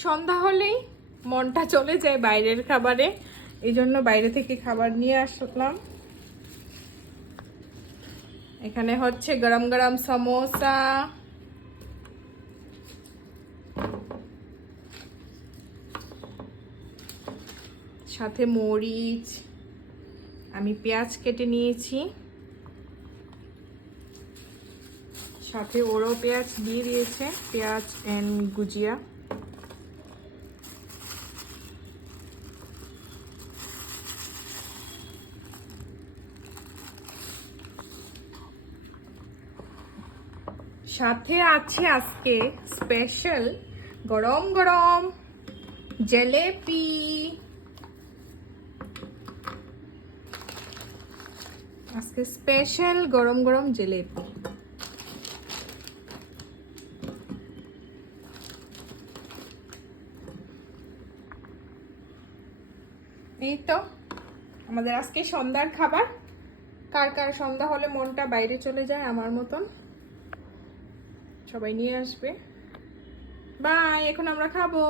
সন্ধ্যা হলেই মনটা চলে যায় বাইরের খাবারে, এই জন্য বাইরে থেকে খাবার নিয়ে আসলাম। এখানে হচ্ছে গরম গরম সমোসা, সাথে মরিচ, আমি পেঁয়াজ কেটে নিয়েছি, সাথে ওরও পেঁয়াজ দিয়ে দিয়েছে, পেঁয়াজ এন্ড গুজিয়া। সাথে আছে আজকে স্পেশাল গরম গরম জিলেপি। আজকে স্পেশাল গরম গরম জিলেপি। এই তো আমাদের আজকে সন্ধ্যার খাবার। কার কার সন্ধ্যা হলে মনটা বাইরে চলে যায় আমার মতন, সবাই নিয়ে আসবে। বাই, এখন আমরা খাবো।